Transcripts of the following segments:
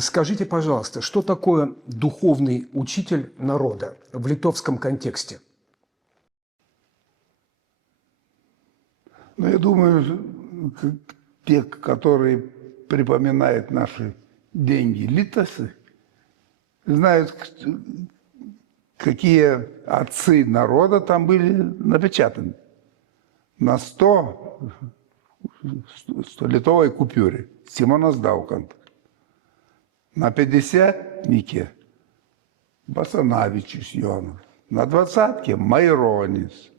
Скажите, пожалуйста, что такое духовный учитель народа в литовском контексте? Ну, я думаю, те, которые припоминают наши деньги литосы, знают, какие отцы народа там были напечатаны на 100-литовой купюре. Симонас Даукант. На 50-нике Басанавичус Йонас. На 20-ке Майронис.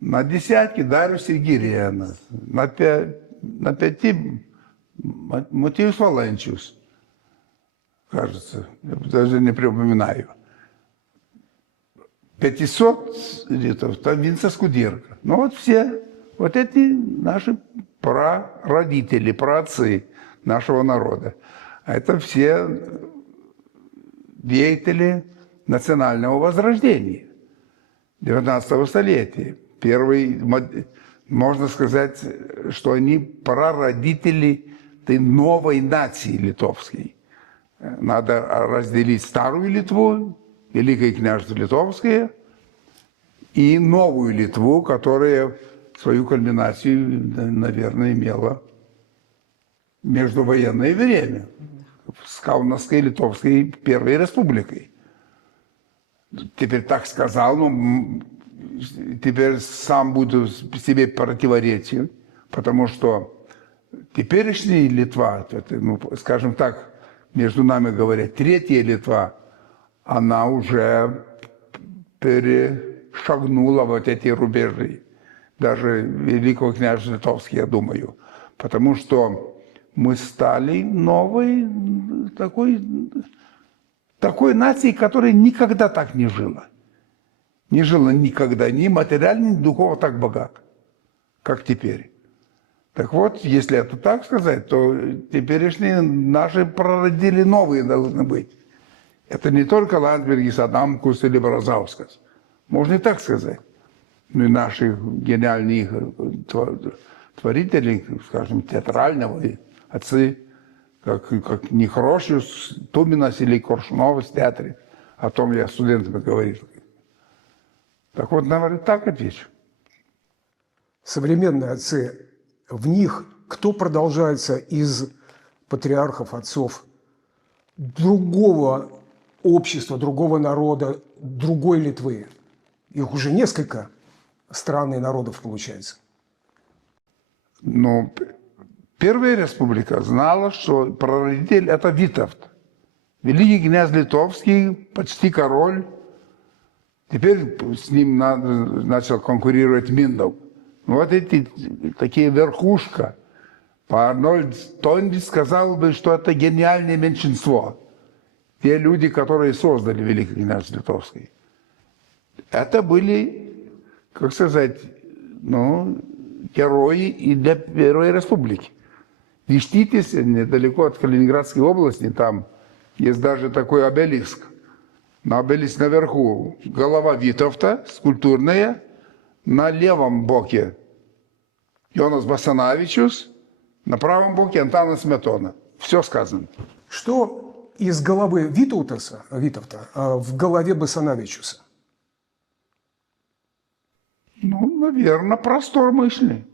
На 10-ке Дариус Иргиреnas. На 5 Матиус Валенчиус. Кажется, я даже не припоминаю. 500 литров, там Винца Скудерка. Ну вот все, вот эти наши прародители, праотцы нашего народа. А это все деятели национального возрождения 19-го столетия. Первый, можно сказать, что они прародители этой новой нации литовской. Надо разделить старую Литву, Великое княжество Литовское, и новую Литву, которая свою кульминацию, наверное, имела в междувоенное время с Каунасской Литовской Первой Республикой. Теперь так сказал, но теперь сам буду себе противоречить, потому что теперешняя Литва, это, ну, скажем так, между нами говоря, третья Литва, она уже перешагнула вот эти рубежи, даже Великого княжества Литовского, я думаю, потому что мы стали новой такой нацией, которая никогда так не жила. Не жила никогда ни материально, ни духовно так богато, как теперь. Так вот, если это так сказать, то теперешние наши прародители новые должны быть. Это не только Ландсбергис, Адамкус или Бразаускас. Можно и так сказать. Ну и наши гениальные творители, скажем, театрального, отцы, как Нехрошиус, Туминас или Коршуновас в театре. О том я студентам говорил. Так вот, наверное, так отвечу. Современные отцы, в них кто продолжается из патриархов, отцов другого общества, другого народа, другой Литвы? Их уже несколько стран и народов получается. Ну, Первая республика знала, что прародитель – это Витовт. Великий князь Литовский, почти король. Теперь с ним начал конкурировать Миндов. Вот эти такие верхушка. Арнольд Тойнбис сказал бы, что это гениальное меньшинство. Те люди, которые создали Великий княжество Литовский. Это были, как сказать, ну, герои и для Первой республики. Виштитис, недалеко от Калининградской области, там есть даже такой обелиск. На обелиск наверху голова Витовта, скульптурная, на левом боке Йонас Басанавичус, на правом боке Антана Сметона. Все сказано. Что из головы Витовта в голове Басанавичуса? Ну, наверное, простор мысли.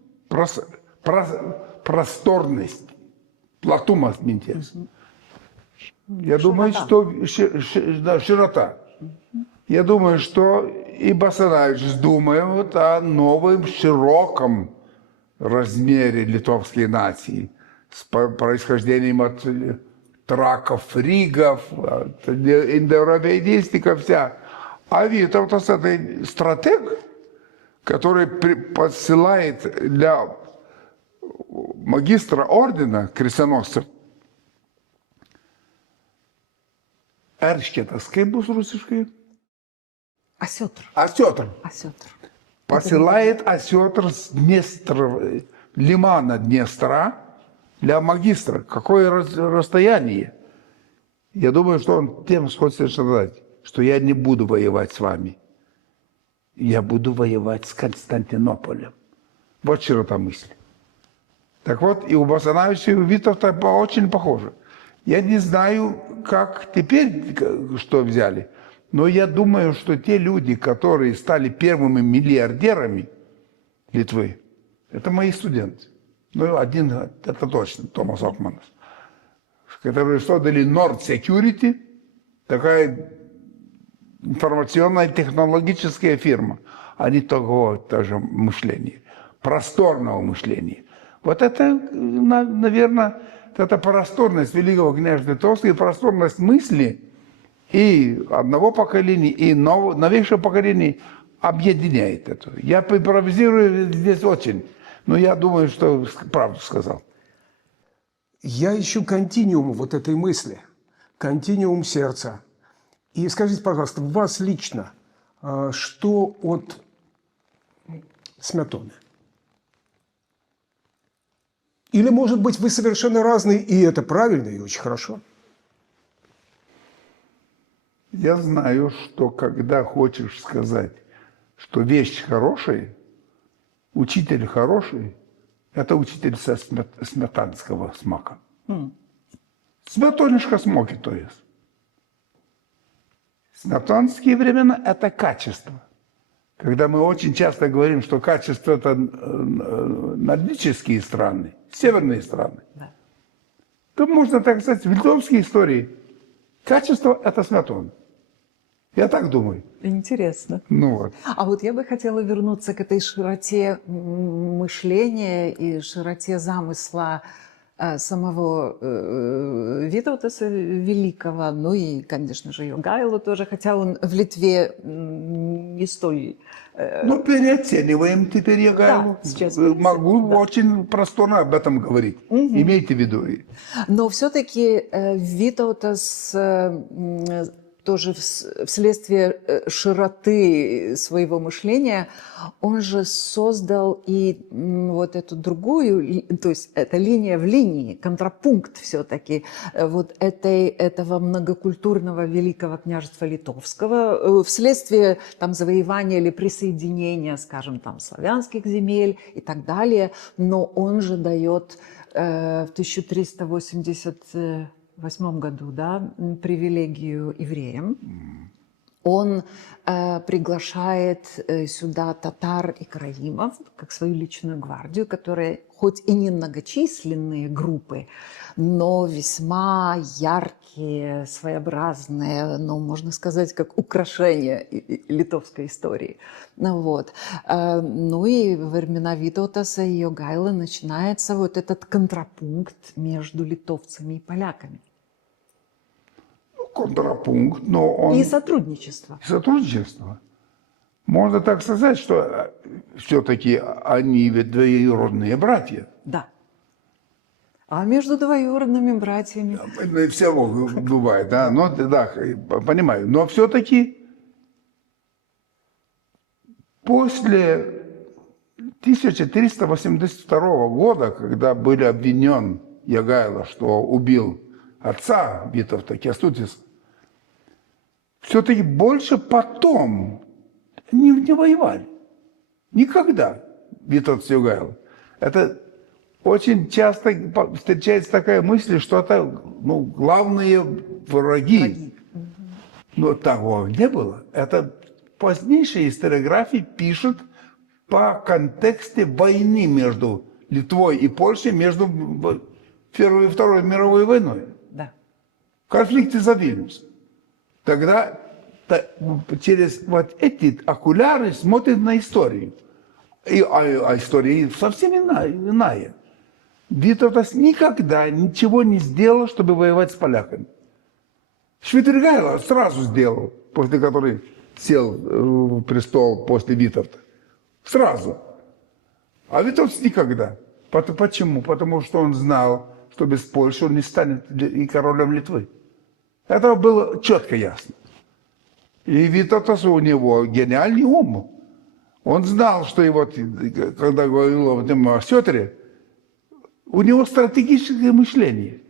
Просторность. Платумас минтес. Я думаю, что широта. Я думаю, что и Басанавичус думают о новом широком размере литовской нации с происхождением от траков, фригов, от индоевропейских вся. А Витовтас – это стратег, который посылает для магистра ордена крестоносцев Эршкетас, kaip bus rusiškai? Осетр. Осетр. Осетр. Посылает осетр с Днестра, лимана Днестра для магистра. Какое расстояние? Я думаю, что он тем хочет сказать, что я не буду воевать с вами. Я буду воевать с Константинополем. Вот широта мысли. Так вот, и у Басанавича, и у Витовта очень похоже. Я не знаю, как теперь, что взяли, но я думаю, что те люди, которые стали первыми миллиардерами Литвы, это мои студенты. Ну, один, это точно, Томас Окманс, которые создали Nord Security, такая информационная технологическая фирма. Они такого тоже мышления, просторного мышления. Вот это, наверное, эта просторность великого княжества Литовского, просторность мысли и одного поколения, и новейшего поколения объединяет это. Я импровизирую здесь очень, но я думаю, что правду сказал. Я ищу континуум вот этой мысли, континуум сердца. И скажите, пожалуйста, вас лично, что от Сметаны? Или, может быть, вы совершенно разные, и это правильно, и очень хорошо? Я знаю, что когда хочешь сказать, что вещь хорошая, учитель хороший, это учитель со сметанского смака. Сметанишка смоки, то есть. Сметанские времена – это качество. Когда мы очень часто говорим, что качество – это нордические страны, северные страны, Да. то можно так сказать, в литовской истории качество – это Сметана. Я так думаю. Интересно. Ну вот. А вот я бы хотела вернуться к этой широте мышления и широте замысла самого Витаутаса Великого, ну и, конечно же, Йогайло тоже, хотя он в Литве не столь... Ну, переоцениваем теперь Йогайло. Да, сейчас Могу да. очень просторно об этом говорить. Имейте в виду. Но все-таки Витаутас тоже вследствие широты своего мощения, он же создал и вот эту другую, то есть это линия в линии, контрапункт все-таки вот этого многокультурного великого княжества Литовского вследствие там завоевания или присоединения, скажем, там славянских земель и так далее, но он же дает в 1388 году, да, привилегию евреям. Он приглашает сюда татар и караимов, как свою личную гвардию, которые хоть и не многочисленные группы, но весьма яркие, своеобразные, ну, можно сказать, как украшение литовской истории. Вот. Ну и во времена Витаутаса и Йогайло начинается вот этот контрапункт между литовцами и поляками. Контрапункт, но он... И сотрудничество. Сотрудничество. Можно так сказать, что все-таки они ведь двоюродные братья. Да. А между двоюродными братьями... Все бывает, да, но, да, понимаю. Но все-таки после 1382 года, когда был обвинен Йогайло, что убил отца Витовта Кястутиса, все-таки больше потом не воевали. Никогда Витовт с Йогайло. Это очень часто встречается такая мысль, что это главные враги. Но того не было. Это позднейшие историографии пишут по контексте войны между Литвой и Польшей, между Первой и Второй мировой войной. Да. В конфликте за Вильнюс. Тогда через вот эти окуляры смотрят на историю. А история совсем иная. Витаутас никогда ничего не сделал, чтобы воевать с поляками. Швейцарьгайло сразу сделал, после которого сел в престол после Витовта. Сразу. А Витаутас никогда. Почему? Потому что он знал, что без Польши он не станет и королем Литвы. Это было четко ясно. И Витаутас у него гениальный ум. Он знал, что его, когда говорил о Сётере, у него стратегическое мышление.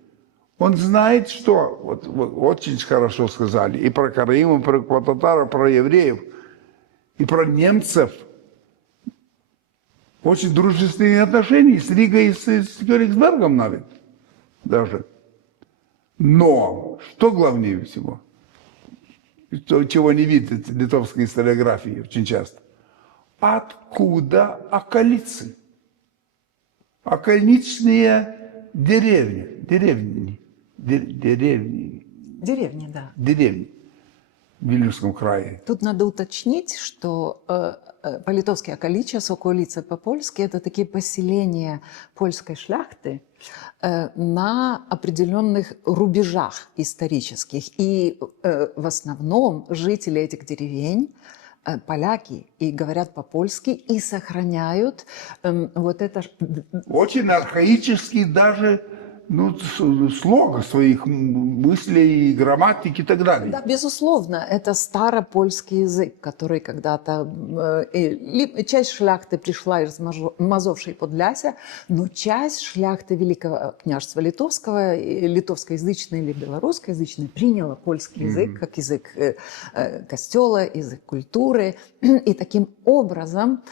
Он знает, что, вот очень хорошо сказали, и про караимов, и про татаров, про евреев, и про немцев. Очень дружественные отношения с Ригой и с Кёнигсбергом даже. Но, что главнее всего, чего не видит литовской историографии очень часто, откуда околицы? Околичные деревни Деревня, да. в Вильнюсском крае. Тут надо уточнить, что по-литовски околичья, соколица по-польски – это такие поселения польской шляхты на определенных рубежах исторических. И в основном жители этих деревень поляки и говорят по-польски и сохраняют вот это... Очень архаический даже слог своих мыслей, грамматики и так далее. Да, безусловно, это старопольский язык, который когда-то... часть шляхты пришла из Мазовшей Подляся, но часть шляхты Великого княжества Литовского, литовскоязычной или белорусскоязычной, приняла польский язык как язык костела, язык культуры. И таким образом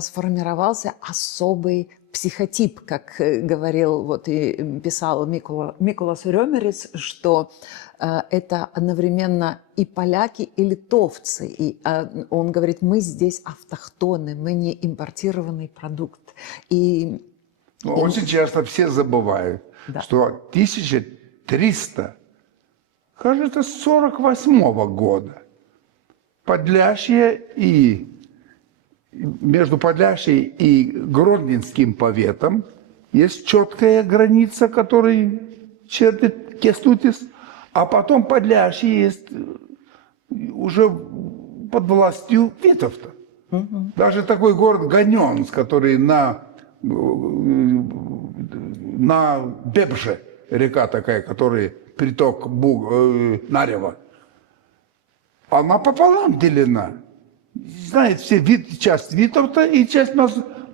сформировался особый психотип, как говорил вот и писал Миколас Рёмерец, что это одновременно и поляки, и литовцы. И он говорит, мы здесь автохтоны, мы не импортированный продукт. И очень часто все забывают, да. что 1300, кажется, 48 года Подляшье и между Подляшьей и Гродненским поветом есть четкая граница, которую чертит Кестутис, а потом Подляшье есть уже под властью Витовта. Даже такой город Ганенс, который на Бебже, река такая, которая приток Нарева, она пополам делена. Знаете, все часть Витовта и часть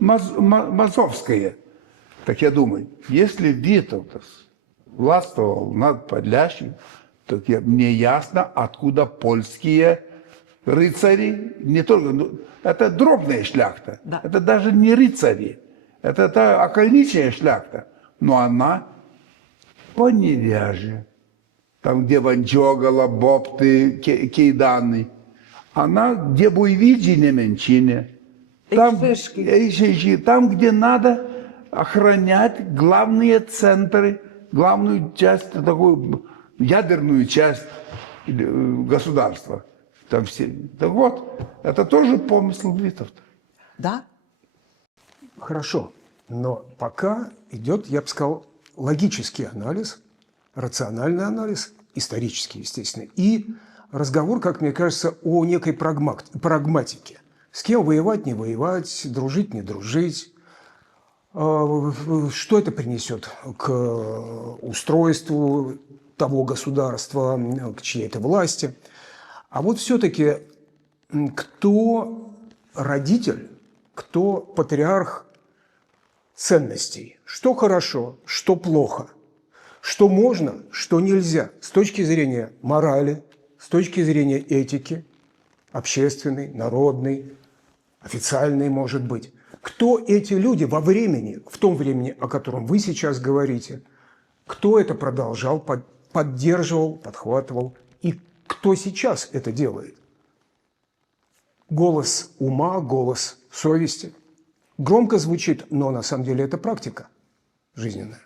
Мазовская. Так я думаю, если Витовт властвовал над Подляшьем, то мне ясно, откуда польские рыцари, не только, это дробная шляхта, да. Это даже не рыцари, это та окольничная шляхта, но она по Невяже, там где Ванчогала, Бопты, Кейданы, она где Буйвиджи Неменчине, там, где надо охранять главные центры, главную часть, такую ядерную часть государства. Там все. Так вот, это тоже помысл Витовта. Да. Хорошо, но пока идет, я бы сказал, логический анализ, рациональный анализ, исторический, естественно, и разговор, как мне кажется, о некой прагматике. С кем воевать, не воевать, дружить, не дружить. Что это принесет к устройству того государства, к чьей-то власти. А вот все-таки кто родитель, кто патриарх ценностей? Что хорошо, что плохо? Что можно, что нельзя с точки зрения морали, с точки зрения этики, общественной, народной, официальной, может быть. Кто эти люди во времени, в том времени, о котором вы сейчас говорите, кто это продолжал, поддерживал, подхватывал, и кто сейчас это делает? Голос ума, голос совести. Громко звучит, но на самом деле это практика жизненная.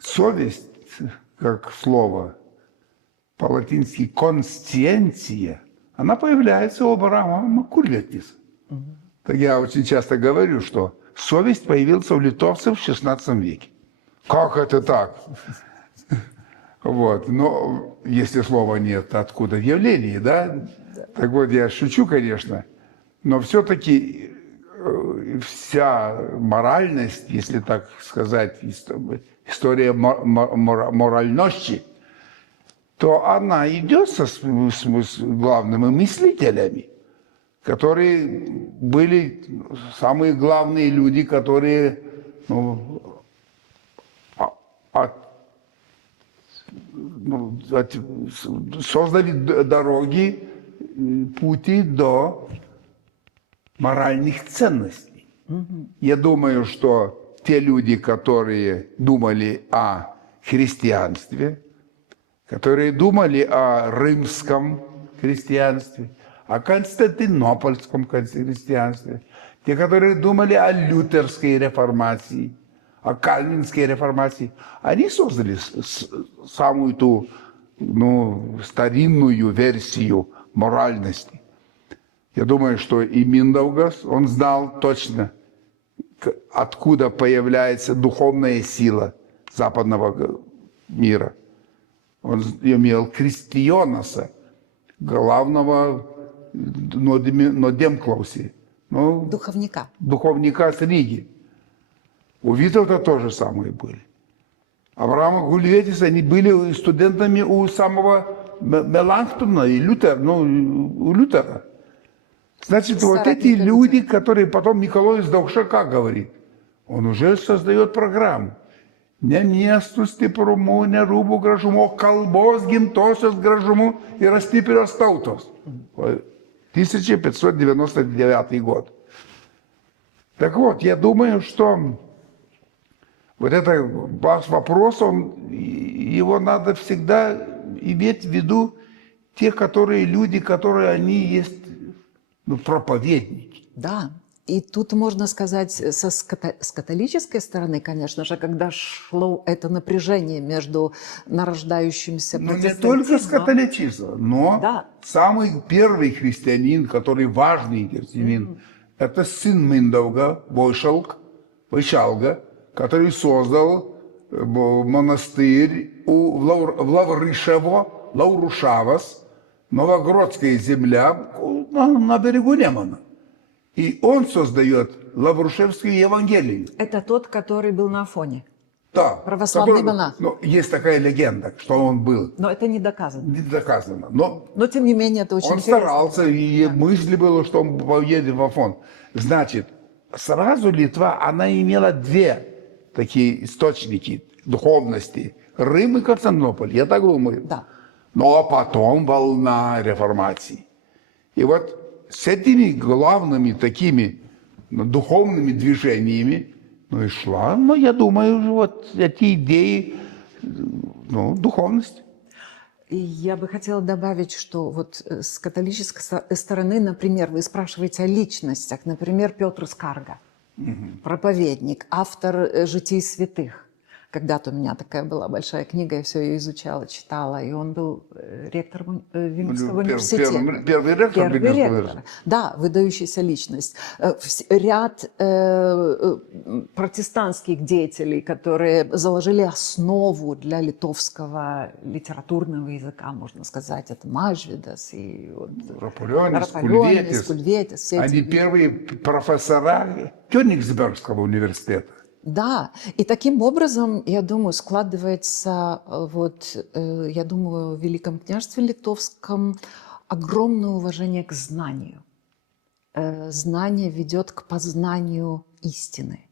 Совесть, как слово по-латински «консциенция», она появляется у Абрахама Кульвятниса. Так я очень часто говорю, что совесть появилась у литовцев в XVI веке. Как это так? Вот. Но если слова нет, откуда в явлении, да? Так вот, я шучу, конечно, но все-таки вся моральность, если так сказать, история моральности, то она идет с главными мыслителями, которые были самые главные люди, которые создали дороги, пути до моральных ценностей. Я думаю, что те люди, которые думали о христианстве, которые думали о римском христианстве, о константинопольском христианстве, те, которые думали о лютерской реформации, о кальвинской реформации, они создали самую ту старинную версию моральности. Я думаю, что и Миндаугас, он знал точно, откуда появляется духовная сила западного мира. Он имел Кристионоса, главного Нодемклауси, духовника с Риги. У Витовта тоже самые были. Авраама Гульветиса, они были студентами у самого Меланхтона и у Лютера. Значит, вот эти люди, которые потом Николай Даукшака говорит, он уже создает программу. Не месту степруму, не рубу гражуму, колбос гимтосос гражуму и расти перестаутос. 1599 год. Так вот, я думаю, что вот это ваш вопрос, его надо всегда иметь в виду те, люди, которые они есть проповедники. Да, и тут можно сказать, с католической стороны, конечно же, когда шло это напряжение между нарождающимся не только с католицизма, но самый первый христианин, который важный христианин, это сын Миндауга, Войшалга, который создал монастырь в Лаврушавас, Новогродская земля на берегу Немана. И он создает Лаврушевскую Евангелию. Это тот, который был на Афоне? Да. Православный монах? Есть такая легенда, что он был. Но это не доказано. Не доказано. Но тем не менее, это очень интересно. Он старался, и мысли было, что он поедет в Афон. Значит, сразу Литва, она имела две такие источники духовности. Рим и Константинополь, я так думаю. Да. Но потом волна реформации. И вот с этими главными такими духовными движениями и шла, я думаю, вот эти идеи духовности. И я бы хотела добавить, что вот с католической стороны, например, вы спрашиваете о личностях. Например, Петр Скарга, проповедник, автор «Житий святых». Когда-то у меня такая была большая книга, я все ее изучала, читала, и он был ректором Вильнюсского университета. Первый ректор Вильнюсского университета. Да, выдающаяся личность. Ряд протестантских деятелей, которые заложили основу для литовского литературного языка, можно сказать, это Мажвидас и Рапулёнис, Кульветис. Они первые профессора Кёнигсбергского университета. Да, и таким образом, я думаю, складывается, я думаю, в Великом княжестве Литовском огромное уважение к знанию. Знание ведет к познанию истины.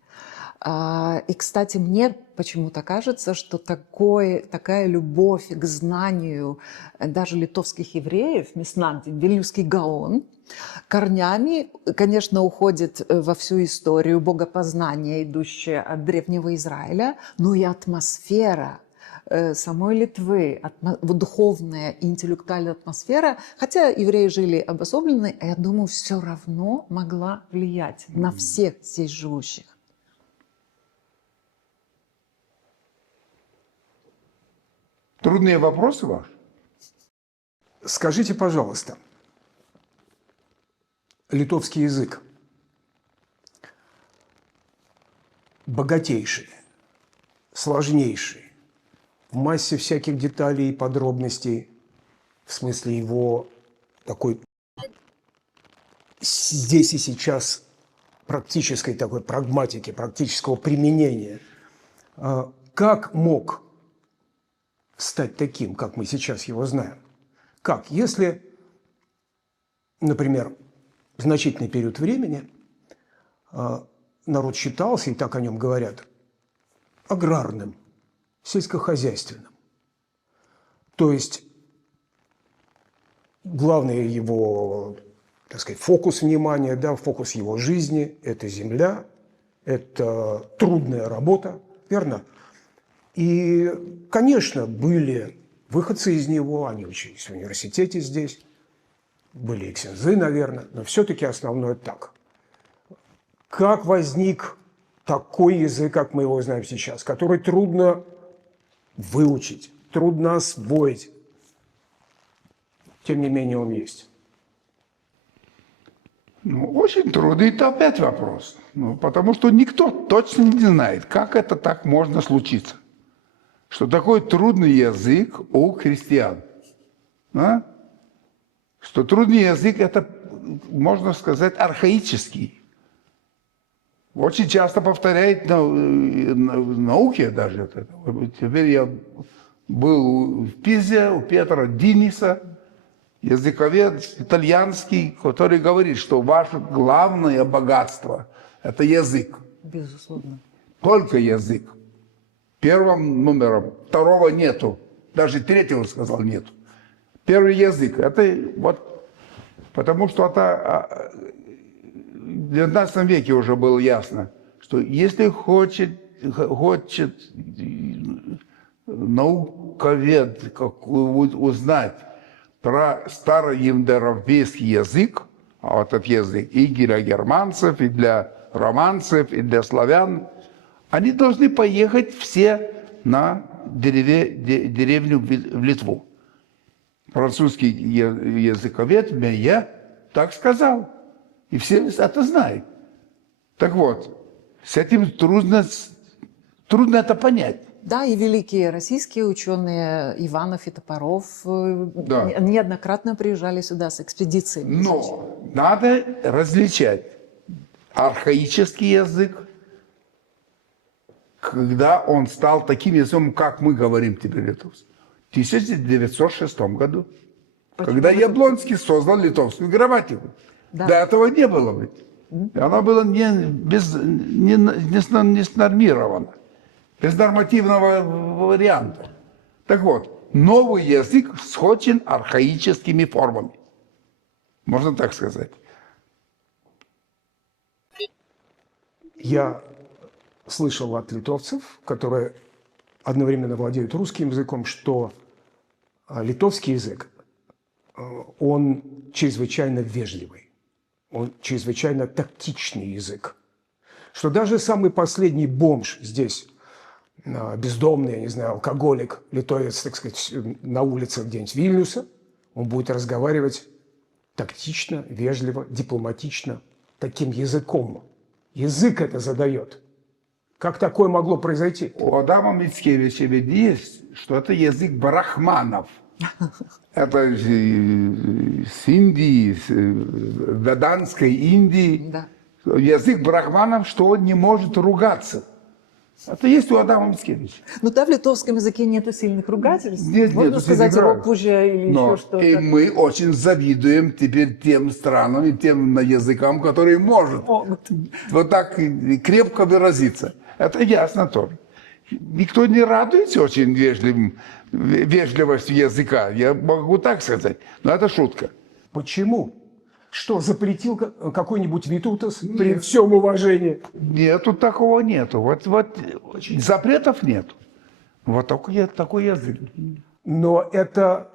И, кстати, мне почему-то кажется, что такая любовь к знанию даже литовских евреев, Меснанди, Вильнюсский Гаон, корнями, конечно, уходит во всю историю богопознания, идущая от древнего Израиля, но и атмосфера самой Литвы, духовная и интеллектуальная атмосфера, хотя евреи жили обособленно, я думаю, все равно могла влиять на всех здесь живущих. Трудные вопросы ваши? Скажите, пожалуйста, литовский язык богатейший, сложнейший, в массе всяких деталей и подробностей, в смысле его такой здесь и сейчас практической такой прагматики, практического применения. Как мог стать таким, как мы сейчас его знаем? Как? Если, например, в значительный период времени народ считался, и так о нем говорят, аграрным, сельскохозяйственным. То есть главный его, так сказать, фокус внимания, фокус его жизни – это земля, это трудная работа, верно? И, конечно, были выходцы из него, они учились в университете здесь, были и ксензы, наверное, но все-таки основное так. Как возник такой язык, как мы его знаем сейчас, который трудно выучить, трудно освоить, тем не менее он есть. Ну, очень трудно, это опять вопрос. Ну, потому что никто точно не знает, как это так можно случиться. Что такой трудный язык у христиан. А? Что трудный язык, это, можно сказать, архаический. Очень часто повторяет науке даже это. Теперь я был в Пизе у Петра Диниса, языковед итальянский, который говорит, что ваше главное богатство – это язык. Безусловно. Только язык. Первым номером, второго нету. Даже третьего, сказал, нету. Первый язык. Это вот, потому что это в 19 веке уже было ясно, что если хочет науковед узнать про староиндоевропейский язык, а вот этот язык и для германцев, и для романцев, и для славян, они должны поехать все на деревню в Литву. Французский языковед Мейе так сказал. И все это знают. Так вот, с этим трудно это понять. Да, и великие российские ученые Иванов и Топоров Да. неоднократно приезжали сюда с экспедициями. Но надо различать архаический язык, когда он стал таким языком, как мы говорим теперь литовский. В 1906 году, когда Яблонский создал литовскую грамматику. Да. До этого не было. И она была не снормирована, без нормативного варианта. Так вот, новый язык с очень архаическими формами. Можно так сказать. Я слышал от литовцев, которые одновременно владеют русским языком, что литовский язык, он чрезвычайно вежливый, он чрезвычайно тактичный язык. Что даже самый последний бомж здесь, бездомный, я не знаю, алкоголик, литовец, так сказать, на улице где-нибудь Вильнюса, он будет разговаривать тактично, вежливо, дипломатично, таким языком. Язык это задает. Как такое могло произойти? У Адама Мицкевича ведь есть, что это язык брахманов. Это с Индии, с веданской Индии. Да. Язык брахманов, что он не может ругаться. Это есть у Адама Мицкевича. Ну да, в литовском языке нету сильных ругательств. Нет, Можно нету сказать сильных ропужа или Но еще что-то. и мы очень завидуем теперь тем странам и тем языкам, которые могут вот так крепко выразиться. Это ясно тоже. Никто не радуется очень вежливостью языка, я могу так сказать, но это шутка. Почему? Что, запретил какой-нибудь Витутас при всем уважении? Нету такого, нету. Вот запретов нету. Вот такой язык. Но это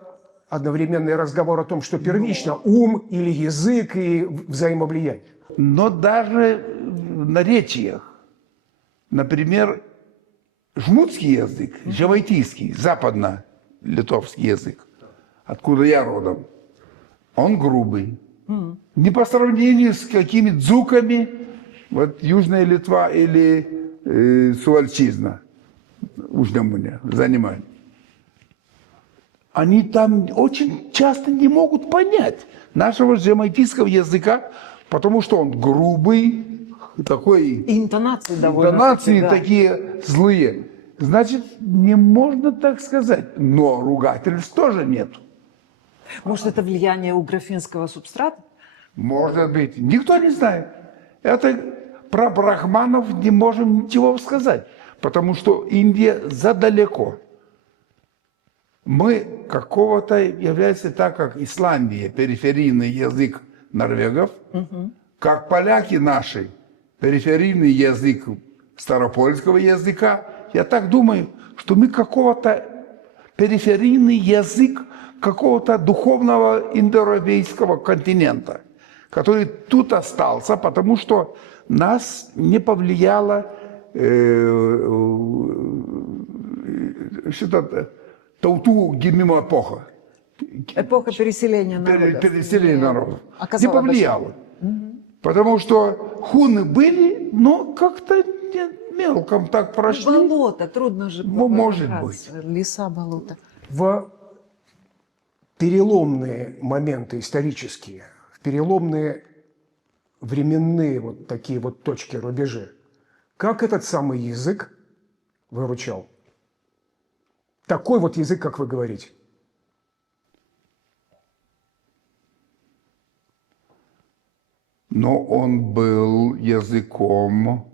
одновременный разговор о том, что первично ум или язык и взаимовлияние. Но даже в наречиях, например, жмутский язык, жемайтийский, западно-литовский язык, откуда я родом, он грубый. Не по сравнению с какими дзуками, вот Южная Литва или Сувальчизна, Ужнямуня, занимают. Они там очень часто не могут понять нашего жемайтийского языка, потому что он грубый, такой... И интонации довольно Интонации да. такие злые. Значит, не можно так сказать. Но ругательств тоже нет. Может, это влияние угрофинского субстрата? Может быть. Никто не знает. Это про брахманов не можем ничего сказать. Потому что Индия задалеко. Мы какого-то является так, как Исландия, периферийный язык норвегов, как поляки наши, периферийный язык старопольского языка. Я так думаю, что мы какого-то периферийный язык какого-то духовного индоевропейского континента, который тут остался, потому что нас не повлияло тауту гимимо эпоха. Эпоха переселения народов. Переселение народов. Не Оказала повлияло. Потому что хуны были, но как-то мелком так прошли. Болото, трудно же было Может пробраться. Леса, болота. В переломные моменты исторические, в переломные временные вот такие вот точки, рубежи, как этот самый язык выручал? Такой вот язык, как вы говорите. Но он был языком,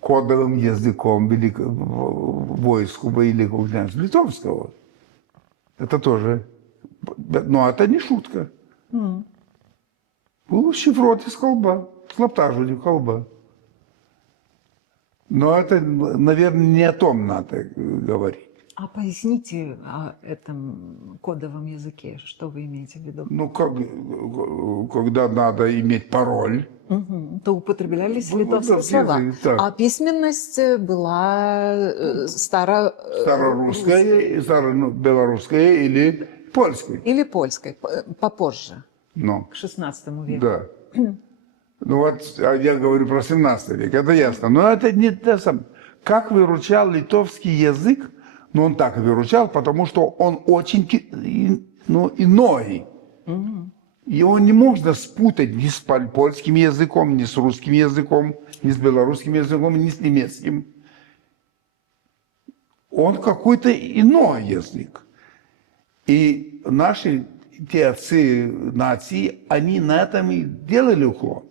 кодовым языком войску Великого князя Литовского. Это тоже. Но это не шутка. Был шифрот из колба, слаптажу колба. Но это, наверное, не о том надо говорить. А поясните о этом кодовом языке, что вы имеете в виду? Ну, когда надо иметь пароль. То употреблялись Ну, литовские да, слова. язык, так. А письменность была Старорусская, белорусская или польская. или польской, попозже, Ну, к XVI веку. да. Ну вот, я говорю про 17 век, это ясно. Но это не то самое. Как выручал литовский язык? Ну, он так и выручал, потому что он очень иной. Его не можно спутать ни с польским языком, ни с русским языком, ни с белорусским языком, ни с немецким. Он какой-то иной язык. И наши те отцы нации, они на этом и делали уклон.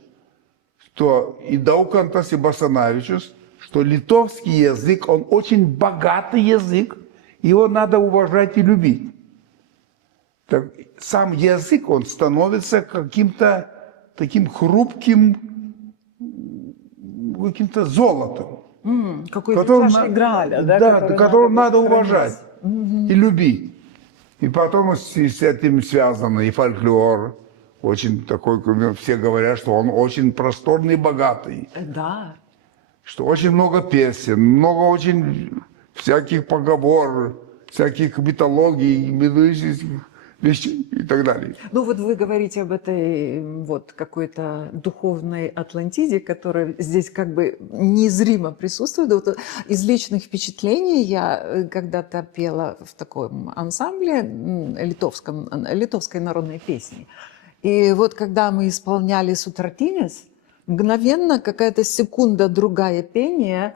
Что и Даукантас, и Басанавичус, что литовский язык, он очень богатый язык, его надо уважать и любить. Так, сам язык, он становится каким-то таким хрупким, каким-то золотом. Какой-то которым чашей Грааля, да? Да, которого надо хранить. уважать и любить. И потом с этим связано и фольклор, очень такой, все говорят, что он очень просторный и богатый. Да. Что очень много песен, много очень всяких поговор, всяких митологий, мифологических вещей и так далее. Ну вот вы говорите об этой вот какой-то духовной Атлантиде, которая здесь как бы незримо присутствует. Вот из личных впечатлений я когда-то пела в таком ансамбле литовской народной песни. И вот когда мы исполняли «Сутратинец», мгновенно какая-то секунда, другая пение,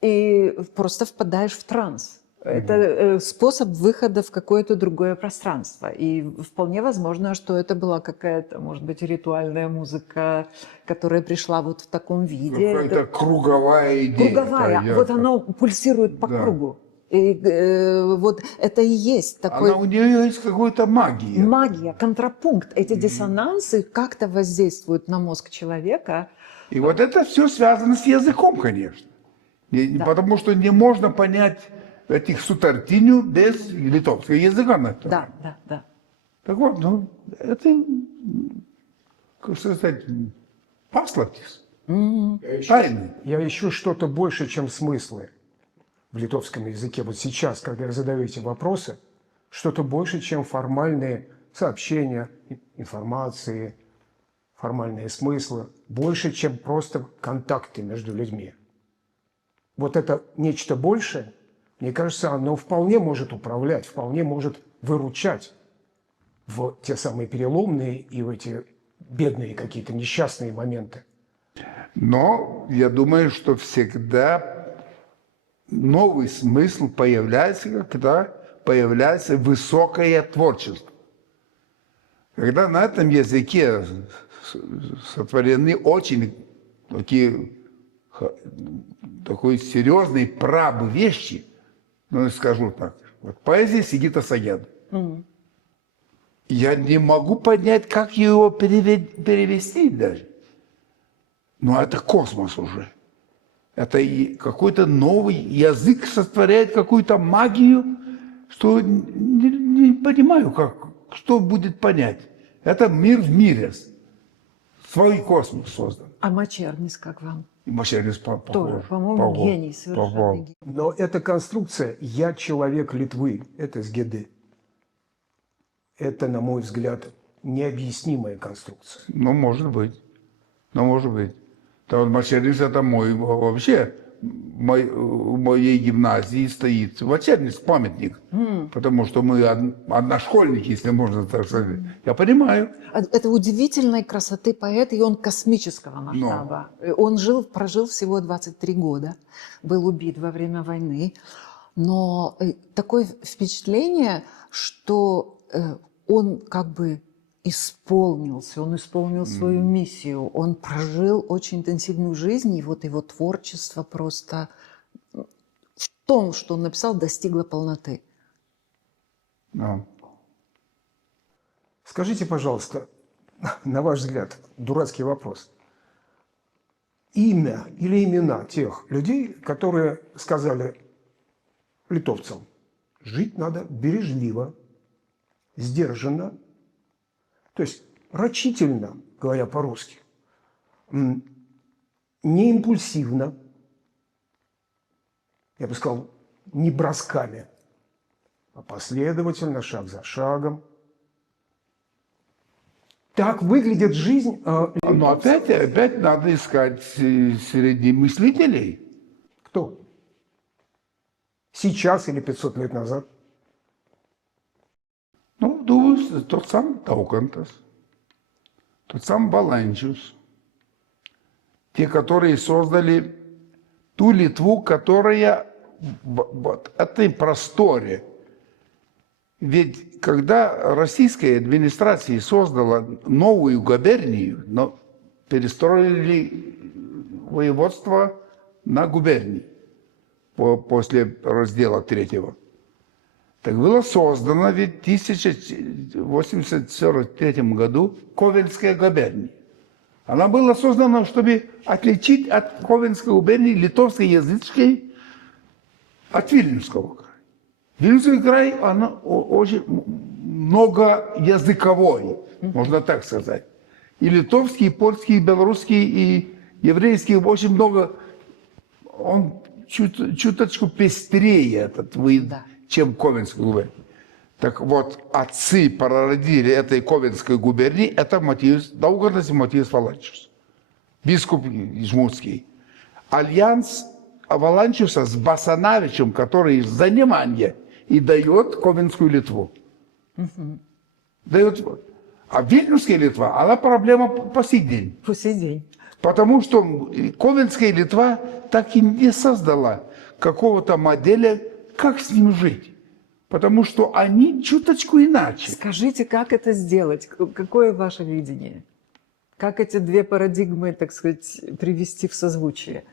и просто впадаешь в транс. Это способ выхода в какое-то другое пространство. И вполне возможно, что это была какая-то, может быть, ритуальная музыка, которая пришла вот в таком виде. Какая-то круговая идея. Круговая. Да, вот оно пульсирует по Да. кругу. И вот это и есть такой... У нее есть какая-то магия. Магия, контрапункт. Эти диссонансы как-то воздействуют на мозг человека. И вот это все связано с языком, конечно. Да. Потому что не можно понять этих сутартиню без литовского языка. Да, да, да. Так вот, ну, это, как сказать, паслатис. Тайны. Я ищу что-то больше, чем смыслы в литовском языке. Вот сейчас, когда я задаю эти вопросы, что-то больше, чем формальные сообщения, информации, формальные смыслы, больше, чем просто контакты между людьми. Вот это нечто большее, мне кажется, оно вполне может управлять, вполне может выручать в те самые переломные и в эти бедные какие-то несчастные моменты. Но я думаю, что всегда новый смысл появляется, когда появляется высокое творчество. Когда на этом языке сотворены очень такой серьезный праб вещи, ну, скажу так, вот поэзия Сигита Саяна. Я не могу понять, как его перевести даже. Но это космос уже. Это и какой-то новый язык сотворяет какую-то магию, что не понимаю, как, что будет понять. Это мир в мире. Свой космос создан. А Мачернис как вам? И Машерис похож. Тоже, по-моему, гений, совершенно гений. Но эта конструкция «я человек Литвы» – это с Геды. Это, на мой взгляд, необъяснимая конструкция. Ну, может быть. Ну, может быть. Да вот Машерис это мой вообще. В моей гимназии стоит Мачернис памятник. Потому что мы одношкольники, если можно так сказать. Я понимаю. Это удивительной красоты поэт, и он космического масштаба. Он прожил всего 23 года, был убит во время войны. Но такое впечатление, что он как бы исполнился, он исполнил свою миссию, он прожил очень интенсивную жизнь, и вот его творчество просто в том, что он написал, достигло полноты. Да. Скажите, пожалуйста, на ваш взгляд, дурацкий вопрос. Имя или имена тех людей, которые сказали литовцам, жить надо бережливо, сдержанно, то есть рачительно, говоря по-русски, не импульсивно, я бы сказал, не бросками, а последовательно, шаг за шагом. Так выглядит жизнь. Но опять надо искать среди мыслителей. Кто? Сейчас или 500 лет назад? Ну, думаю, тот сам Таукантас, тот сам Баланчус. Те, которые создали ту Литву, которая в этой просторе. Ведь когда российская администрация создала новую губернию, но перестроили воеводство на губернии после раздела 3-го, так было создано ведь в 1843 году Ковенская губерния. Она была создана, чтобы отличить от Ковенской губернии литовскоязычной от Вильнюсского края. Вильнюсский край, она очень многоязыковой, можно так сказать. И литовский, и польский, и белорусский, и еврейский, очень много. Он чуточку пестрее этот вид, чем Ковенская губерния. Так вот, отцы прародители этой Ковенской губернии, это Матиус Даугавdas и Матиус Валанчус, бискуп Жмутский. Альянс Валанчуса с Басанавичем, который за внимание и дает Ковенскую Литву. Дает. А Вильнюсская Литва, она проблема по сей день. По сей день. Потому что Ковенская Литва так и не создала какого-то моделя, как с ним жить. Потому что они чуточку иначе. Скажите, как это сделать? Какое ваше видение? Как эти две парадигмы, так сказать, привести в созвучие?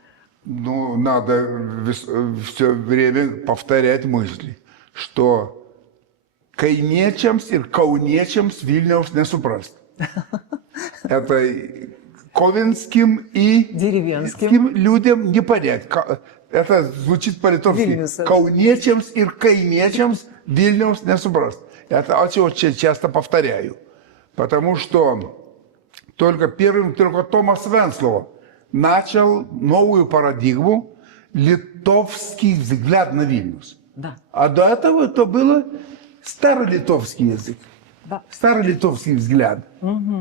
Ну, надо все время повторять мысли, что кайнечams и каунечams Вильнюс не супраст. Это ковенским и деревенским людям не понять. Это звучит по-литовски. Каунечams и кайнечams Вильнюс не супраст. Это очень часто повторяю. Потому что только Томас Венслова начал новую парадигму, литовский взгляд на Вильнюс. Да. А до этого это было старолитовский язык. Да. Старолитовский взгляд,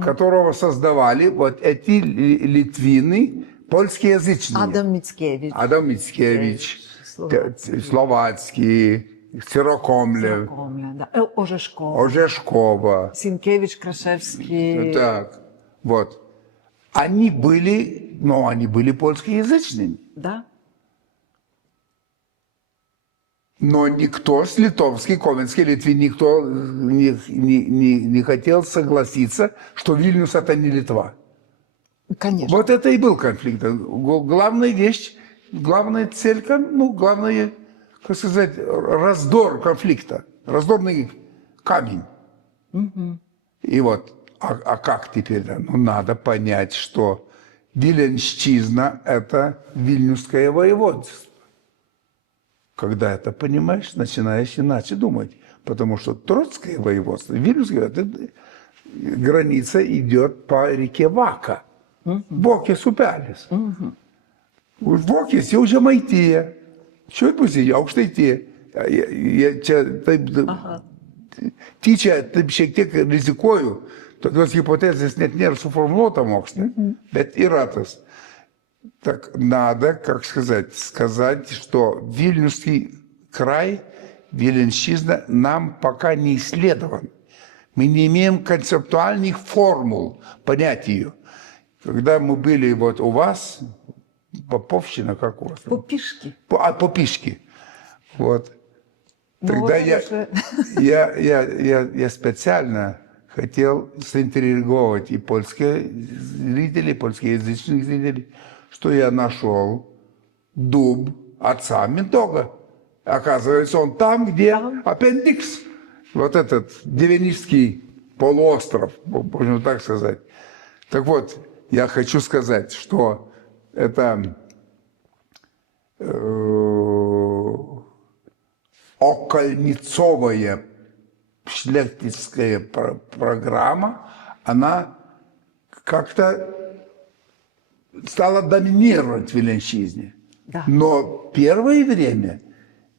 которого создавали вот эти литвины, польскоязычные. Адам Мицкевич. Адам Мицкевич, Словацкий, Сирокомлев, Да. Ожешкова. Ожешкова. Синкевич, Крашевский. Так, вот. Они были польскоязычными. Да. Но никто с литовской, Ковенской Литвы, никто не хотел согласиться, что Вильнюс это не Литва. Конечно. Вот это и был конфликт. Главная вещь, главная цель, главное, как сказать, раздор конфликта, раздорный камень. И вот, а как теперь? Ну, надо понять, что Виленщизна – это Вильнюсское воеводство. Когда это понимаешь, начинаешь иначе думать. Потому что Троцкое воеводство, Вильнюсское, это граница идет по реке Вака. Вокис upelės. Už Vokės jau Žemaitija. Šioj pusėje aukštaitija. Jie čia taip, tyčia taip šiek tiek rizikuoju. Tokios hipotezės net nėra suformuoluota moksle, bet yra tas. Так надо, как сказать, что Вильнюсский край, Виленщизна нам пока не исследован. Мы не имеем концептуальных формул понять ее. Когда мы были вот у вас, Поповщина, как у вас? Попишки. Попишки. Вот. Ну, Тогда вот я специально хотел заинтриговать и польские зрители, и польскоязычных зрителей, что я нашел дуб отца Минтога. Оказывается, он там, где аппендикс. Вот этот Девенижский полуостров, можно так сказать. Так вот, я хочу сказать, что это окольницовая шляхтицкая программа, она как-то стала доминировать в Виленщизне. Да. Но первое время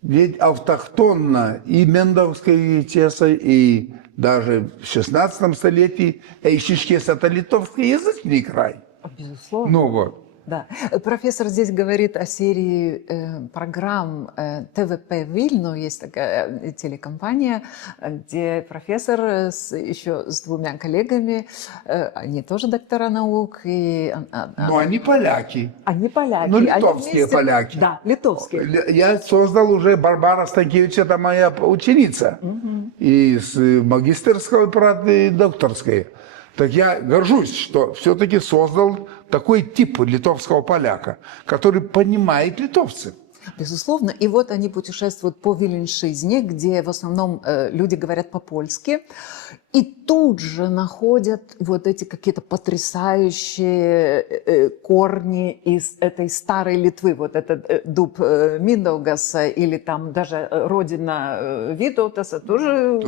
ведь автохтонно и Мендовская чеса, и даже в 16 столетии Эйшишкес – это литовскоязычный край. Безусловно. Ну вот. Да. Профессор здесь говорит о серии программ ТВП Вильно. Есть такая телекомпания, где профессор еще с двумя коллегами, они тоже доктора наук. Но они поляки. Они поляки. Ну, литовские вместе... поляки. Да, литовские. Я создал уже Барбара Станкевич, это моя ученица. И с магистерской, правда, и докторской. Так я горжусь, что все-таки создал такой тип литовского поляка, который понимает литовцев. Безусловно. И вот они путешествуют по Виленщизне, где в основном люди говорят по-польски. И тут же находят вот эти какие-то потрясающие корни из этой старой Литвы. Вот этот дуб Миндаугаса или там даже родина Витаутаса тоже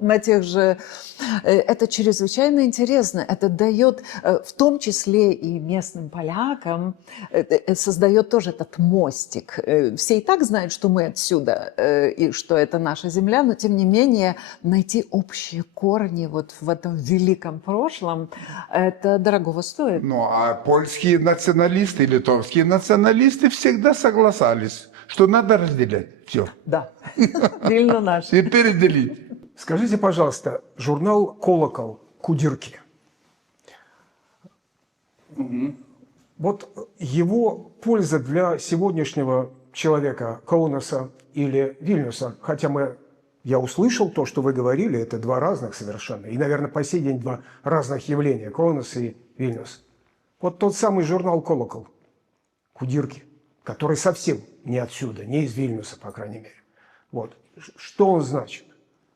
на тех же... Это чрезвычайно интересно. Это дает, в том числе и местным полякам, создает тоже этот мостик. Все и так знают, что мы отсюда и что это наша земля, но тем не менее найти общие корни вот в этом великом прошлом, это дорогого стоит. Ну, а польские националисты и литовские националисты всегда согласались, что надо разделять все. Да, Вильно наш. И переделить. Скажите, пожалуйста, журнал «Колокол» Кудирки. Вот его польза для сегодняшнего человека Каунаса или Вильнюса, хотя я услышал то, что вы говорили, это два разных совершенно, и, наверное, по сей день два разных явления, Каунас и Вильнюс. Вот тот самый журнал «Колокол» Кудирки, который совсем не отсюда, не из Вильнюса, по крайней мере. Вот. Что он значит?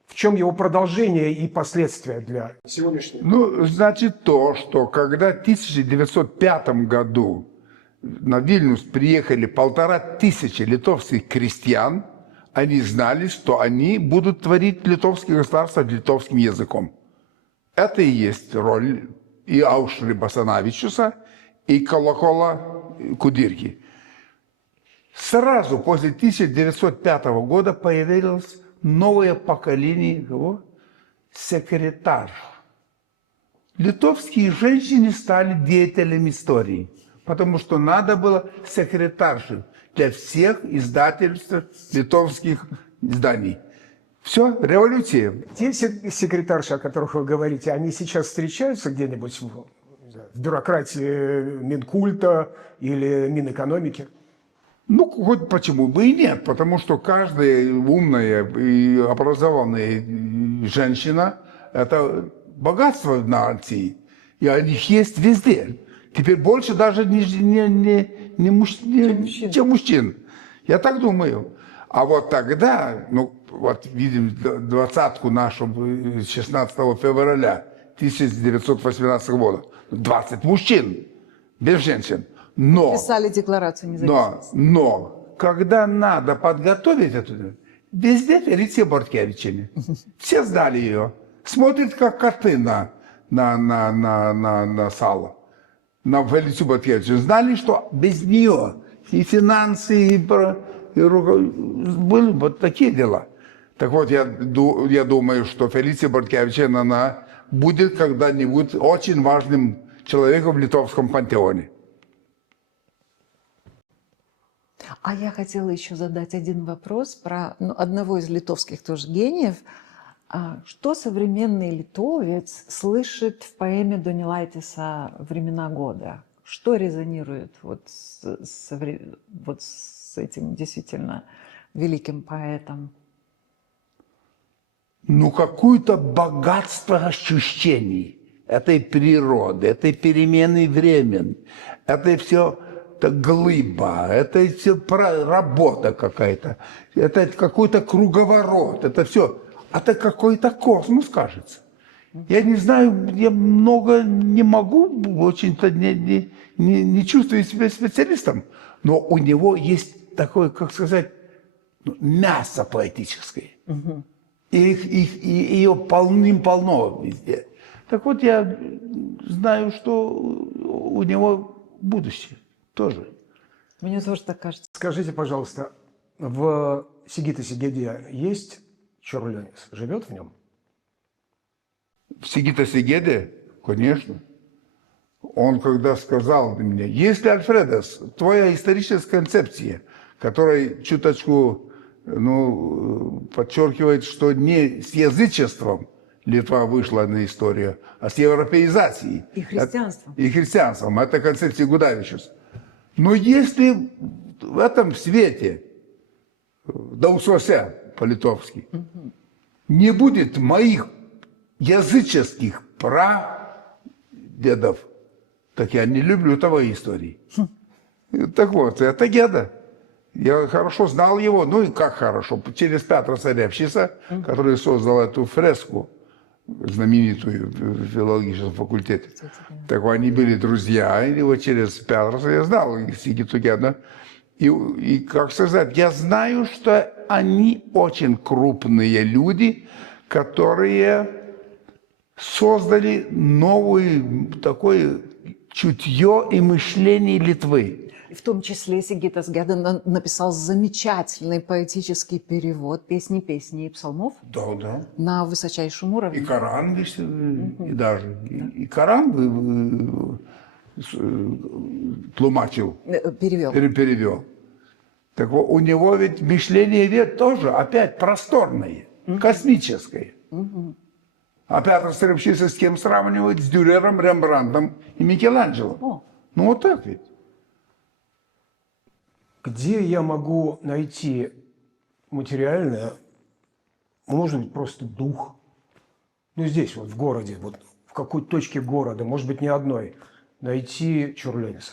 В чем его продолжение и последствия для сегодняшнего? Ну, значит то, что когда в 1905 году на Вильнюс приехали 1500 литовских крестьян, они знали, что они будут творить литовское государство литовским языком. Это и есть роль и Аушри Басанавичуса, и Колокола Кудирки. Сразу после 1905 года появилось новое поколение секретарь. Литовские женщины стали деятелями истории, потому что надо было секретарши для всех издательств литовских изданий. Все, революция. Те секретарши, о которых вы говорите, они сейчас встречаются где-нибудь в бюрократии Минкульта или Минэкономики? Ну, хоть почему бы и нет, потому что каждая умная и образованная женщина – это богатство нации, и они есть везде. Теперь больше даже чем мужчин. Я так думаю. А вот тогда, ну, вот видим 20-ку нашу 16 февраля 1918 года, 20 мужчин. без женщин. Но, Писали декларацию независимости. но, когда надо подготовить эту, везде Фелиция Борткевича. Все сдали ее. Смотрят, как коты на сало. На Фелицию Борткевича. Знали, что без нее и финансы, были вот такие дела. Так вот, я думаю, что Фелиция Борткевича, она будет когда-нибудь очень важным человеком в литовском пантеоне. А я хотела еще задать один вопрос про одного из литовских тоже гениев. Что современный литовец слышит в поэме Донелайтиса «Времена года»? Что резонирует вот с этим действительно великим поэтом? Ну, какое-то богатство ощущений этой природы, этой перемены времен, это все глыба, это все работа какая-то, это какой-то круговорот, это все, это какой-то космос, кажется. Я не знаю, я много не могу, очень-то не чувствую себя специалистом, но у него есть такое, как сказать, мясо поэтическое. И ее полным-полно везде. Так вот, я знаю, что у него будущее тоже. Мне тоже так кажется. Скажите, пожалуйста, в Сигите Сигеде есть Чорлёнис? Живет в нем? В Сигите Сигеде, конечно. Он когда сказал мне, если, Альфредос, твоя историческая концепция, которая чуточку подчеркивает, что не с язычеством Литва вышла на историю, а с европеизацией. И христианством. И христианством. Это концепция Гудавичус. Но если в этом свете, Даусося по-литовски, не будет моих языческих прадедов, так я не люблю твоей истории. Так вот, это Геда. Я хорошо знал его, ну и как хорошо, через Петра Царевчиса, который создал эту фреску знаменитую в филологическом факультете. Так они были друзья, и вот через Петра я знал Сигиту Геда. И, как сказать, я знаю, что они очень крупные люди, которые создали новое такое чутье и мышление Литвы. В том числе Сигитас Геда написал замечательный поэтический перевод песни и псалмов Да. на высочайшем уровне. И Коран, и даже. И Коран тлумачил, перевел. Так вот, у него ведь мышление ведь тоже опять просторное, космическое. А Петр Царевчиса с кем сравнивать? С Дюрером, Рембрандтом и Микеланджело. Ну вот так ведь. Где я могу найти материальное, может быть, просто дух? Ну, здесь вот, в городе, вот в какой-то точке города, может быть, не одной, найти Чорлёниса.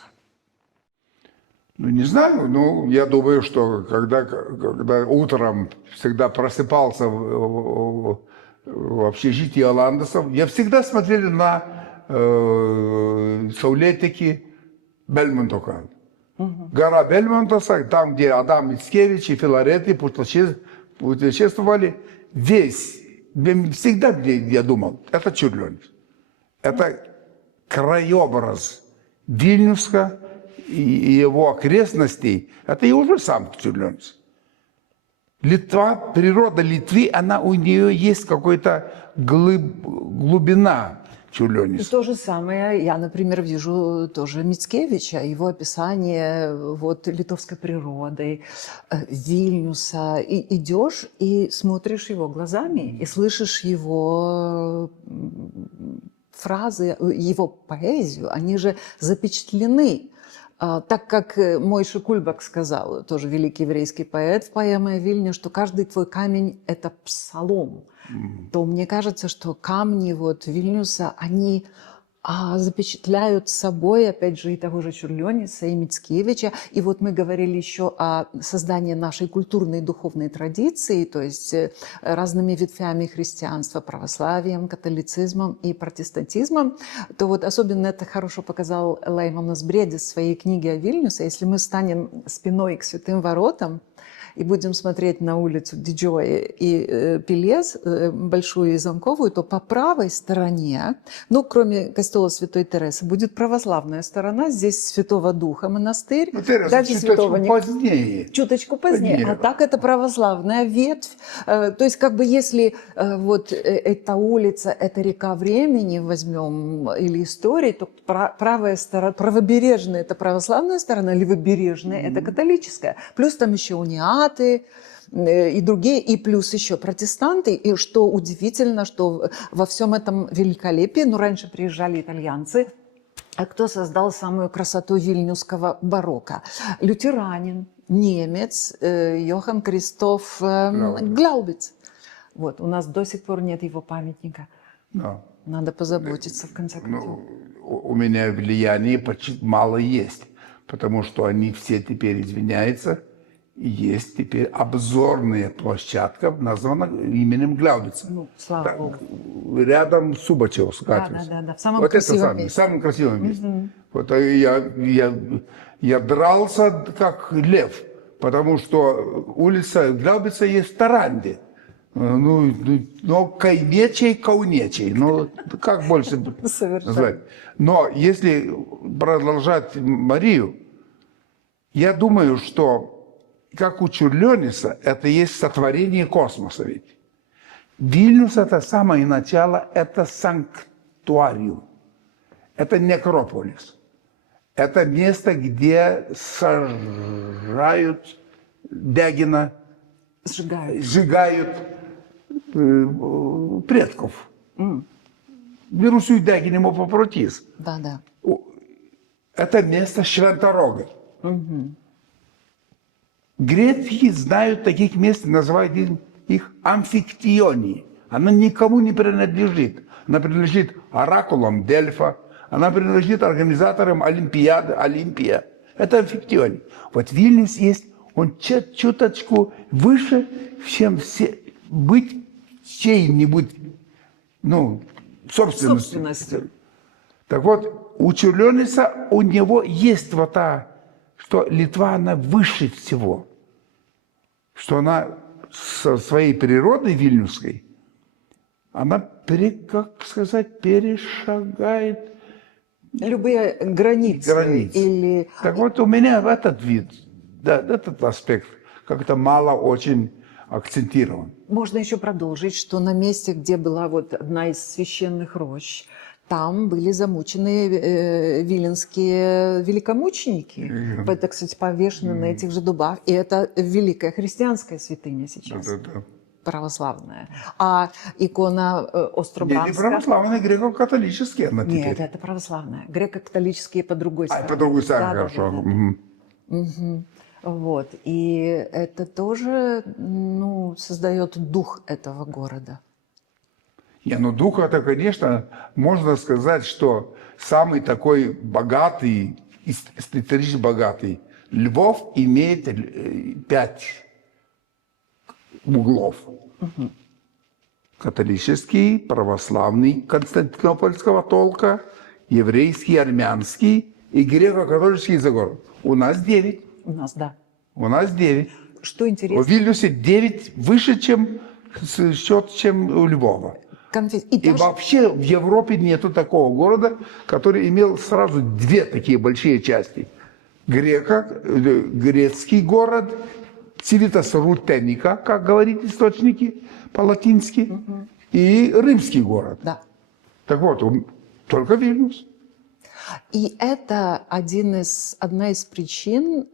Ну, не знаю, но я думаю, что когда утром всегда просыпался в общежитии Оландесов, я всегда смотрел на Саулетики Бельмонтока. Гора Бельмонтоса, там, где Адам Мицкевич и Филареты путешествовали, всегда я думал, это Чорлёнис. Это краеобраз Вильнюска и его окрестностей, это и уже сам Чорлёнис. Литва, природа Литвы, у нее есть какая-то глубина Чорлёниса. То же самое я, например, вижу тоже Мицкевича, его описание литовской природы, Вильнюса. И идешь и смотришь его глазами, и слышишь его фразы, его поэзию, они же запечатлены. Так как Мойша Кульбак сказал, тоже великий еврейский поэт в поэме о Вильне, что каждый твой камень – это псалом, то мне кажется, что камни Вильнюса, они запечатляют собой, опять же, и того же Чурлёниса, и Мицкевича. И вот мы говорили еще о создании нашей культурной и духовной традиции, то есть разными ветвями христианства, православием, католицизмом и протестантизмом. То вот особенно это хорошо показал Лаймонас Бредис в своей книге о Вильнюсе. Если мы станем спиной к святым воротам и будем смотреть на улицу Диджоя и Пелез, Большую и Замковую, то по правой стороне, ну, кроме костела Святой Тересы, будет православная сторона. Здесь Святого Духа монастырь. Ну, Тереса дальше Святого позднее. Чуточку позднее. А так это православная ветвь. То есть как бы если вот эта улица, это река времени возьмем или истории, то правая сторона, правобережная – это православная сторона, левобережная – это католическая. Плюс там еще униаты и другие, и плюс еще протестанты. И что удивительно, что во всем этом великолепии, ну, раньше приезжали итальянцы, а кто создал самую красоту вильнюсского барокко? Лютеранин, немец Йохан Кристоф Глаубиц. Вот, у нас до сих пор нет его памятника. Да. Надо позаботиться, в конце концов. Ну, у меня влияние почти мало есть, потому что они все теперь извиняются. И есть теперь обзорная площадка, названа именем Гляубица. Ну, слава Богу. Рядом с Субачевском. Да. В самом вот красивом это месте. В самом красивом месте. Вот, я дрался как лев, потому что улица Гляубица есть в Таранде. Но кайнечей, ну, как больше назвать. Но если продолжать Марию, я думаю, что как у Чурлёниса, это есть сотворение космоса ведь. Вильнюс – это самое начало, это санктуариум, это некрополис. Это место, где сажают Дягина, сжигают предков. Вирусуют Дягин ему попротис. Да. Это место Швенторога. Греки знают таких мест, называют их амфиктиони. Она никому не принадлежит. Она принадлежит оракулам Дельфа, она принадлежит организаторам Олимпиады, Олимпия. Это амфиктиони. Вот Вильнюс есть, он чуточку выше, чем все, быть чьей-нибудь, ну, собственностью. Так вот, у Чурлёниса у него есть вот та, что Литва, она выше всего. Что она со своей природой вильнюсской, она, как сказать, перешагает любые границы. Или... Так вот, у меня этот вид, да, этот аспект как-то мало очень акцентирован. Можно еще продолжить, что на месте, где была вот одна из священных рощ, там были замучены виленские великомученики, так сказать, повешены на этих же дубах. И это великая христианская святыня сейчас, православная. А икона Остробранска... Не православная, греко-католическая она теперь. Нет, это православная. Греко-католические по другой стороне. По другой стороне, хорошо. Угу. Вот. И это тоже, ну, создает дух этого города. Ну дух это, конечно, можно сказать, что самый такой богатый, исторически богатый Львов имеет 5 углов. Католический, православный, константинопольского толка, еврейский, армянский и греко-католический за город. У нас 9. У нас, да. У нас 9. Что интересно? В Вильнюсе 9 выше, чем счет, чем у Львова. И вообще в Европе нету такого города, который имел сразу 2 такие большие части. Грецкий город, Civitas Rutenica, как говорят источники по-латински, и римский город. Да. Так вот, только Вильнюс. И это одна из причин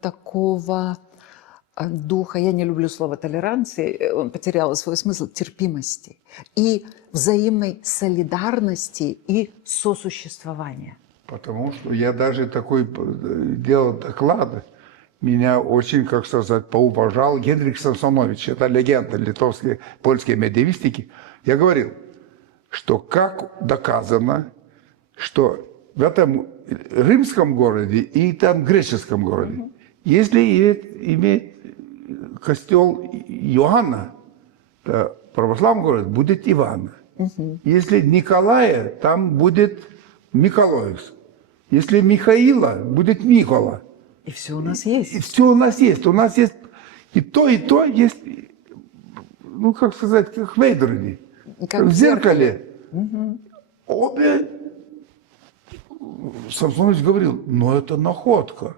такого духа, я не люблю слово толеранции, он потерял свой смысл, терпимости и взаимной солидарности и сосуществования. Потому что я даже такой делал доклад, меня очень, как сказать, поуважал Генрих Самсонович, это легенда литовской, польской медиевистики. Я говорил, что как доказано, что в этом римском городе и там греческом городе, если иметь костел Иоанна, то православный город будет Ивана. Если Николая, там будет Миколаевск. Если Михаила, будет Микола. И все у нас есть. И все у нас есть. У нас есть и то есть, ну, как сказать, как в Вейдере, Как в в зеркале. Обе, Самсонович говорил, ну, это находка.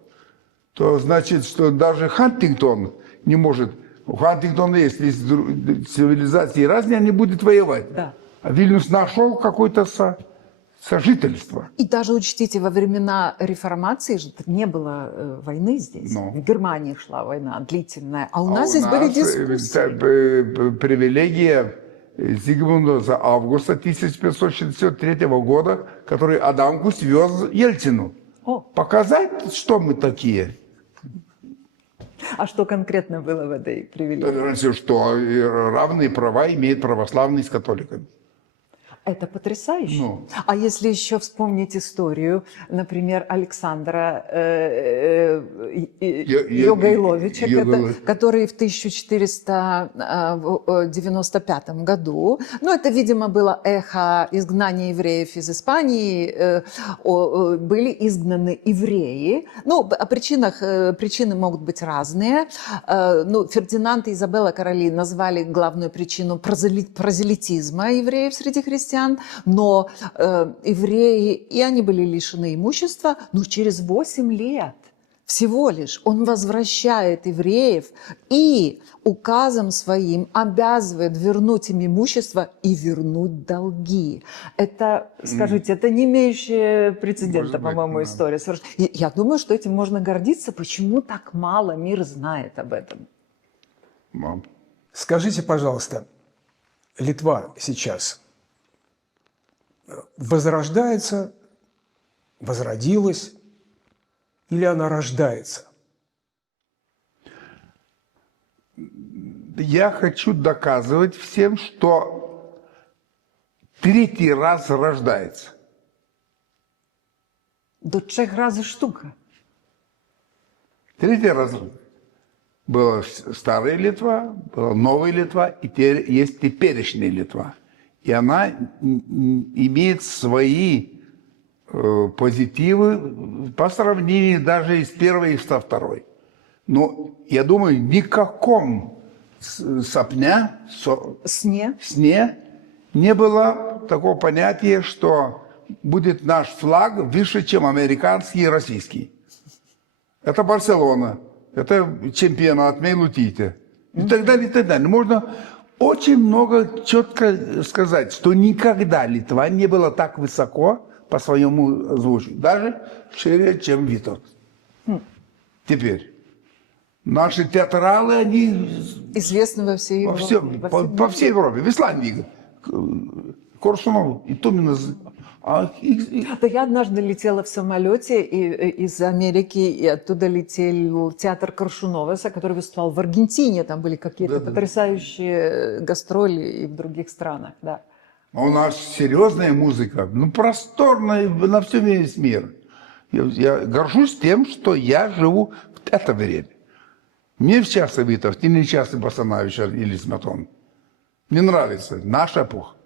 То значит, что даже Хантингтон не может... У Хантингтона есть цивилизации разные, они будут воевать. Да. А Вильнюс нашел какое-то сожительство. И даже учтите, во времена реформации же не было войны здесь. Ну. В Германии шла война длительная, а у нас здесь были дискуссии. Привилегия Зигмунда Августа 1563 года, который Адамкус вез Ельцину. О. Показать, что мы такие. А что конкретно было в этой привилегии? Что равные права имеют православные с католиками. Это потрясающе. Ну. А если еще вспомнить историю, например, Александра Йогайловича, который в 1495 году, ну это, видимо, было эхо изгнания евреев из Испании, были изгнаны евреи. Ну, о причинах, причины могут быть разные. Ну, Фердинанд и Изабелла короли назвали главную причину прозелитизма евреев среди христиан. Но евреи, и они были лишены имущества, но через 8 лет всего лишь он возвращает евреев и указом своим обязывает вернуть им имущество и вернуть долги. Это, скажите, это не имеющая прецедента, по-моему, история. И я думаю, что этим можно гордиться. Почему так мало мир знает об этом? Мам. Скажите, пожалуйста, Литва сейчас возрождается, возродилась или она рождается? Я хочу доказывать всем, что 3-й раз рождается. До 3 разів штука. 3-й раз. Была старая Литва, была новая Литва, и теперь есть теперешняя Литва. И она имеет свои позитивы по сравнению даже и с первой, и со второй. Но я думаю, в никаком сне не было такого понятия, что будет наш флаг выше, чем американский и российский. Это Барселона, это чемпионат Мейлутите и так далее, и так далее. Можно очень много четко сказать, что никогда Литва не была так высоко по своему звучию, даже шире, чем Витовт. Теперь. Наши театралы, они... Известны во всей Европе. По всей Европе. В Исландии. Коршунов и Тумина. Да я однажды летела в самолете из Америки, и оттуда летел театр Коршуновеса, который выступал в Аргентине. Там были какие-то потрясающие гастроли и в других странах. Да. А у нас серьезная музыка, ну просторная на всю весь мир. Я горжусь тем, что я живу в это время. Мне часто Витовт, и не часто Басанович или Сметон. Мне нравится наша эпоха.